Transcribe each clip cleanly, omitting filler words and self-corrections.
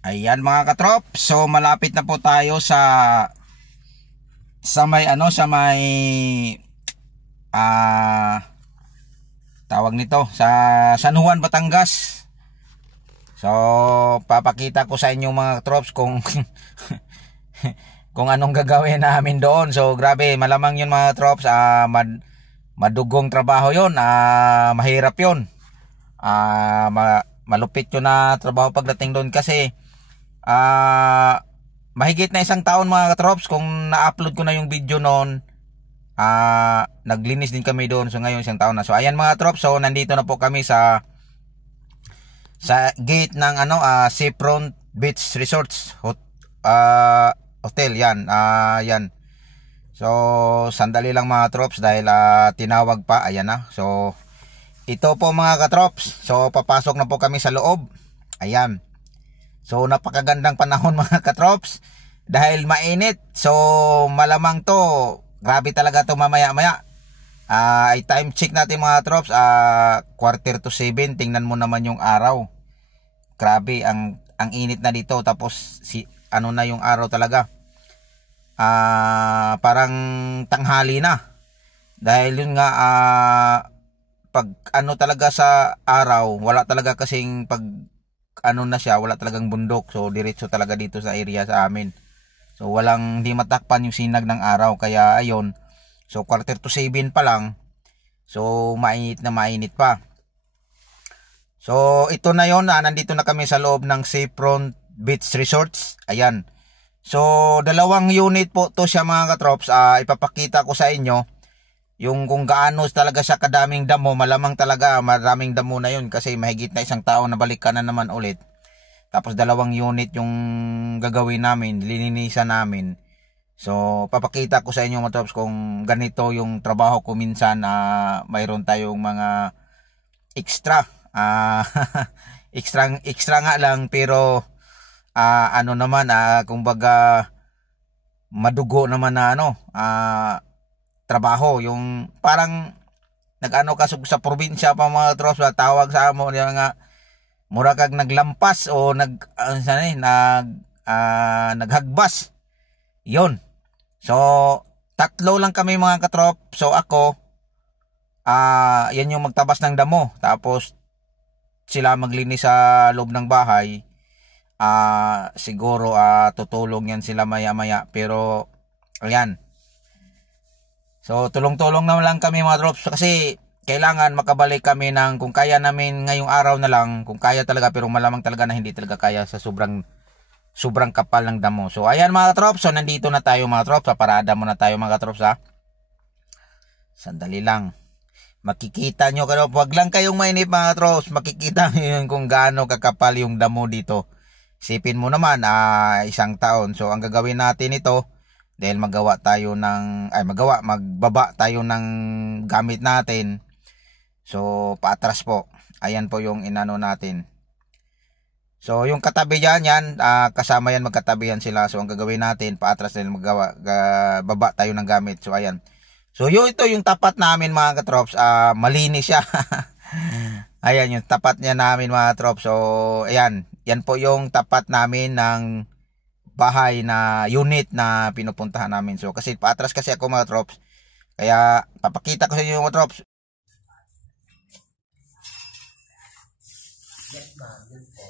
Ayan mga katrop, so malapit na po tayo sa may ah tawag nito sa San Juan, Batangas. So papakita ko sa inyo mga katrops kung kung anong gagawin namin doon. So grabe, malamang yun mga katrops, madugong trabaho yun, mahirap yun, malupit yun na trabaho pagdating doon kasi mahigit na isang taon mga katrops kung na-upload ko na yung video noon. Naglinis din kami doon, so ngayon isang taon na. So ayan mga katrops, so nandito na po kami sa gate ng Seafront Beach Resorts Hotel. Yan, yan. So sandali lang mga katrops dahil tinawag pa. Ayan na. So ito po mga katrops, so papasok na po kami sa loob. Ayan. So napakagandang panahon mga katrops dahil mainit. So malamang to, grabe talaga to mamaya-maya. Ay time check natin mga katrops, 6:45. Tingnan mo naman yung araw. Grabe ang init na dito, tapos na yung araw talaga. Parang tanghali na. Dahil yun nga, pag talaga sa araw, wala talaga kasing wala talagang bundok. So diretso talaga dito sa area sa amin. So hindi matakpan yung sinag ng araw. Kaya ayun. So 6:45 pa lang. So mainit na mainit pa. So ito na yon, nandito na kami sa loob ng Seafront Beach Resorts. Ayan. So 2 unit po to siya mga katrops. Ipapakita ko sa inyo yung kung gaano talaga siya kadaming damo. Malamang talaga maraming damo na yun kasi mahigit na isang taon na balikan na naman ulit. Tapos 2 unit yung gagawin namin, lininisan namin. So papakita ko sa inyo mga katrops kung ganito yung trabaho ko minsan. Mayroon tayong mga extra. Extra nga lang, pero naman, kumbaga madugo naman na trabaho, yung parang ka sa probinsya pa mga katrops, tawag sa mo yung nga mura kag naglampas o naghagbas yon. So 3 lang kami mga katrop. So ako yan yung magtabas ng damo, tapos sila maglinis sa loob ng bahay. Siguro tutulong yan sila maya-maya, pero ayan. So tulong-tulong na lang kami mga drops kasi kailangan makabalik kami kung kaya namin ngayong araw na lang, kung kaya talaga, pero malamang talaga na hindi talaga kaya sa sobrang kapal ng damo. So ayan mga drops, so nandito na tayo mga drops. Parada muna tayo mga drops Sandali lang. Makikita nyo, wag lang kayong mainip mga drops, makikita nyo yun kung gaano kakapal yung damo dito. Isipin mo naman, isang taon. So ang gagawin natin ito, dahil magbaba tayo ng gamit natin. So paatras po. Ayan po yung inano natin. So yung katabi yan, kasama yan, magkatabi yan sila. So ang gagawin natin, paatras dahil baba tayo ng gamit. So ayan. So ito yung tapat namin mga katrops. Malinis siya. Ayan yung tapat niya namin mga katrops. So ayan. Yan po yung tapat namin ng bahay na unit na pinupuntahan namin. So kasi paatras kasi ako mga trops, kaya papakita ko sa inyo mga trops. Yes ma'am, yun po.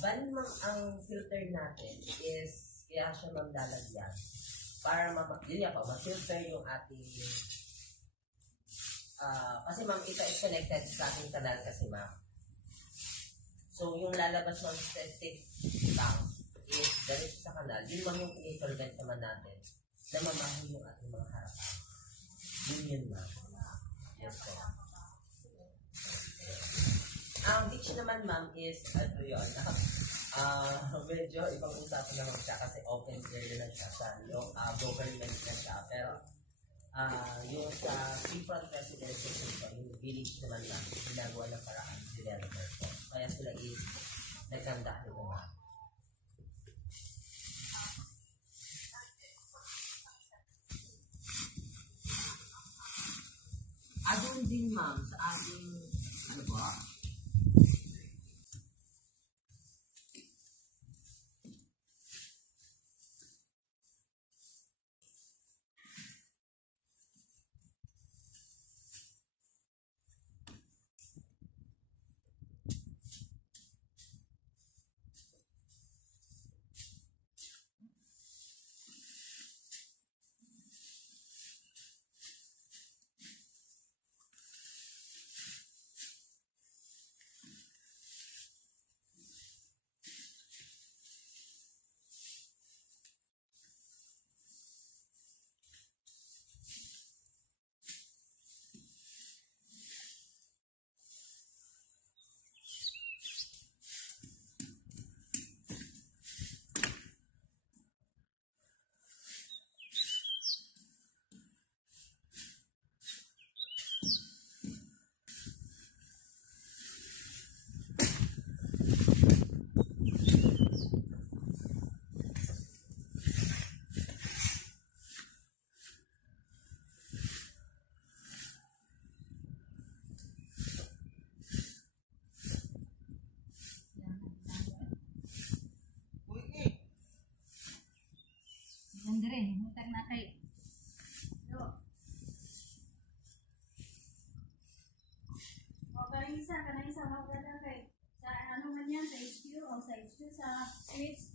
Bali ma'am, ang filter natin is kaya siya ma'am lalagyan para yun nga po, ma-filter yung ating kasi ma'am, ito is connected sa ating kanal kasi ma'am. So yung lalabas ng septic tank is ganito sa kanal. Yun ma'am yung i-prevent naman natin na mamahin yung ating mga harapan. Yun ma'am. Yes po. Ang ditch naman ma'am is yun. Medyo ibang usapan naman siya kasi open area lang siya sa government na siya, pero yung sa Seafront Residential, yung village naman lang ginagawa ng paraan developer po, kaya sila nagkanda ito ma'am. Adun din ma'am sa ating, ano ba? Andre, mutak na kay. Yo. O kanang isa magdala kay sa ano man yan sa HQ o sa HQ sa switch.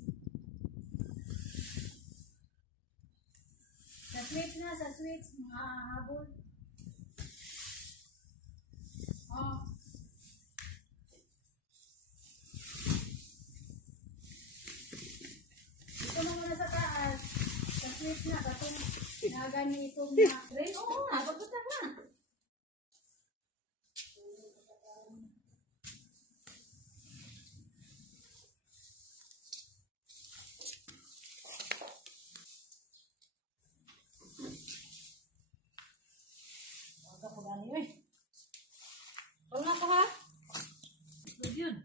Sa switch mga habol. Oh. Ito na muna sa taas. Sa switch na, katong nagani itong na race. Oo nga, pagbutak na. Huwag ka gani, oy. Huwag na ko ha. Good yun.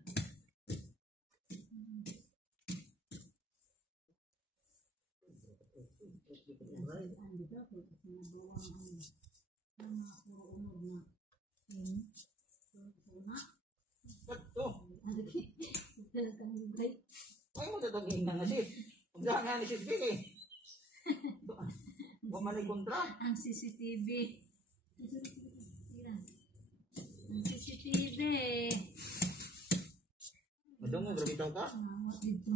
Ay mo tatagin na si. Udah nga ni si Billy. Bumalay kontra. Ang CCTV. Ang CCTV. Madungo grabe taw ka. Mawat dito.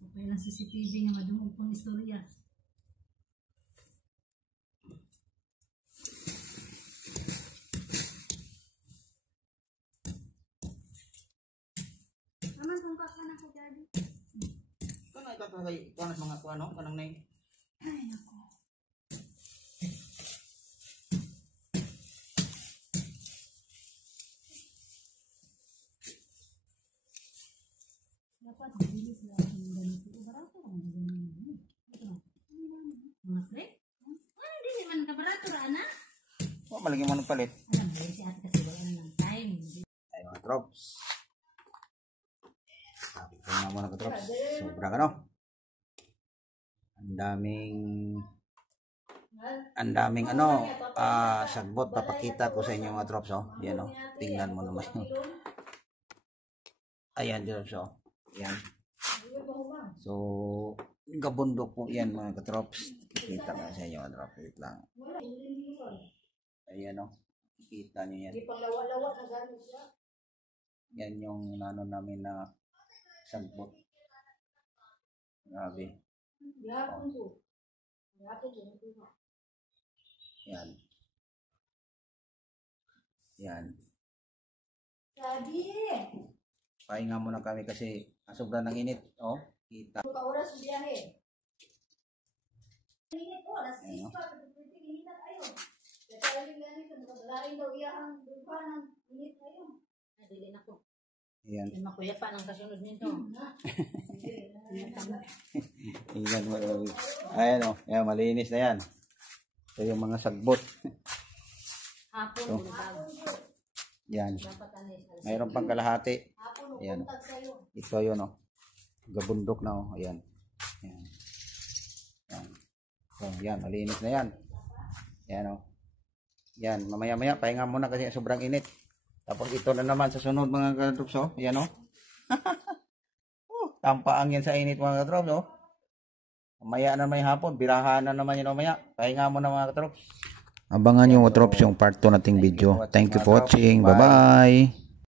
Okay lang CCTV nga madungog pang istorya. Naman kung kakana ko daddy. Kana itatagay kanas mga kuano kanang nay. Ay nako. Dapat bilis lang ang ganito. Barato ang ganito. Ito. Mga pre? Ano din naman ka barato ra na? Wa malagi mo palit. Alam mo si ate kasi wala na ng time. Ay mga drops. Sabi ko nga muna ka drops. Sobrang ano. Ang daming ano, sagbot papakita ko sa inyo mga drops, oh. Yan, oh. Tingnan mo naman. Ayan, drops, oh. Yan. So, gabundok po yan mga katrops. Kita ko sa inyo mga drops. Wait lang. Ayan, oh. Kita nyo yan. Yan yung nano namin na sagbot. Grabe. Oh. Yan. Yan. Daddy! Pahinga muna kami kasi sobrang ng init. Oh, kita. Buka oras biyahe. Init oras, ispa, init na tayo. Kaya talagang ganit, lain daw iyahang dupa ng init tayo. Dili na ko. Ayan. Yung makuya pa ng kasunod nito. Ayan mo. Ayan o. Ayan, malinis na yan. Ito yung mga sagbot. Hapon, yan. Mayroon pang kalahati. Ayan. Ito yun o. Gabundok na o. Ayan. Ayan. Ayan. So, yan. Malinis na yan. Ayan o. Yan, mamaya-maya pahinga muna kasi sobrang init. Tapos ito na naman sa sunod mga katrops, oh. Yan, oh. Tampaang yan sa init mga katrops, oh. Mamaya na may hapon, birahan na naman yun mamaya. Pahinga muna mga katrops. Abangan yung katrops yung part 2 nating video. Thank you for watching. Bye-bye.